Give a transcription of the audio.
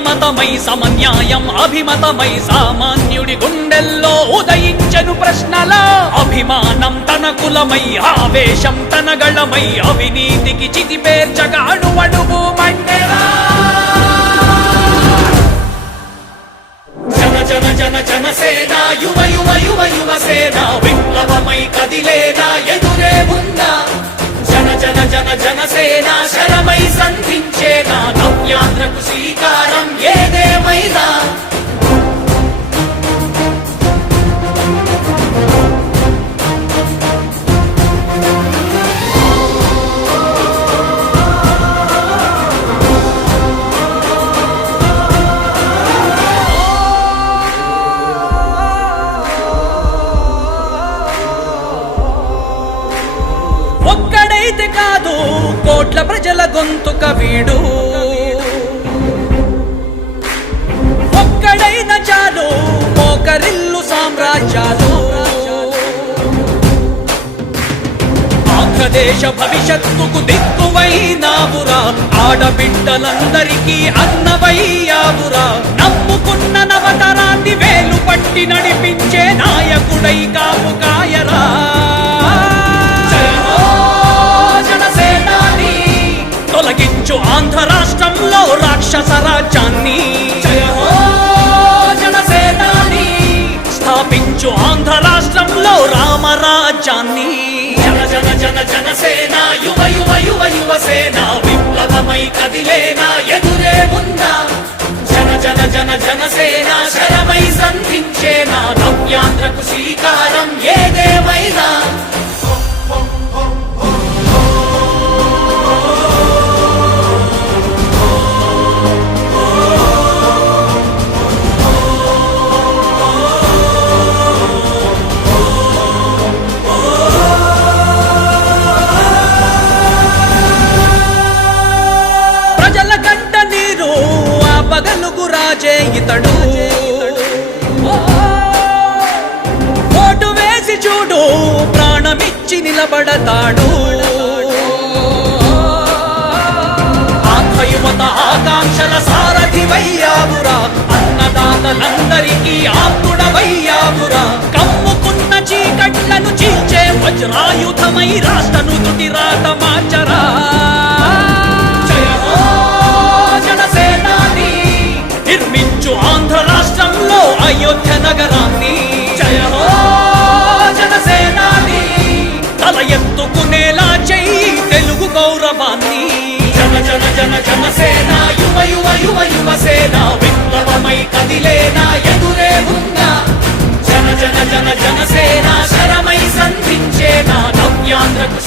సమతమై సమన్యాయం అభిమతమై సామాన్యుడి గుండెల్లో ఉదయించెను ప్రశ్నల అభిమానం తన కులమై ఆవేశం తన గళమై అవినీతికి చితిపేర్చగా అణువణువు మండెరా జన జన జన జనసేన యువ యువ యువ యువసేన విప్లవమై కదిలేనా ఎదురే ఉందా జన జన జన జనసేన శరమై సంధించేనా నవ్యాంధ్రకు శ్రీకారం ఏదేమైనా ఒక్కడైతే కాదు కోట్ల ప్రజల గొంతుక వీడు ఒక్కడైన చాలు మోకరిల్లు సామ్రాజ్యాలు ఆంధ్రదేశ భవిష్యత్తుకు దిక్కువైనావురా ఆడబిడ్డలందరికీ అన్నవయ్యావురా నమ్ముకున్న నవతరాన్ని వేలు పట్టి నడిపించే నాయకుడై కాపు కాయరా తొలగించు ఆంధ్ర రాష్ట్రంలో రాక్షస రాజ్యాన్ని జయ హో జనసేనాని స్థాపించు ఆంధ్ర రాష్ట్రంలో రామరాజ్యాన్ని జన జన జన జనసేన యువ యువ యువ యువసేన విప్లవమై కదిలేనా ఎదురే ఉందా జన జన జన జనసేన శరమై సంధించేనా నవ్యాంధ్రకు శ్రీకారం ఏదేమైనా పగలుగు రాజే ఇతడు ఓటు వేసి చూడు ప్రాణమిచ్చి నిలబడతాడు ఆత్మయువత ఆకాంక్షల సారథివయ్యావురా అన్నదాతలందరికీ ఆత్ముడవయ్యావురా కమ్ముకున్న చీకట్లను చీల్చే వజ్రాయుధమై రాష్ట్రను తుటి రాత మార్చరా నిర్మించు ఆంధ్ర రాష్ట్రంలో అయోధ్య నగరాన్ని జయ హో జనసేనాని తల ఎత్తుకునేలా చెయ్యి తెలుగు గౌరవాన్ని జన జన జన జనసేన యువ యువ యువ యువసేన విప్లవమై కదిలేనా ఎదురే ఉందా జన జన జన జనసేన శరమై సంధించేనా నవ్యాంధ్రకు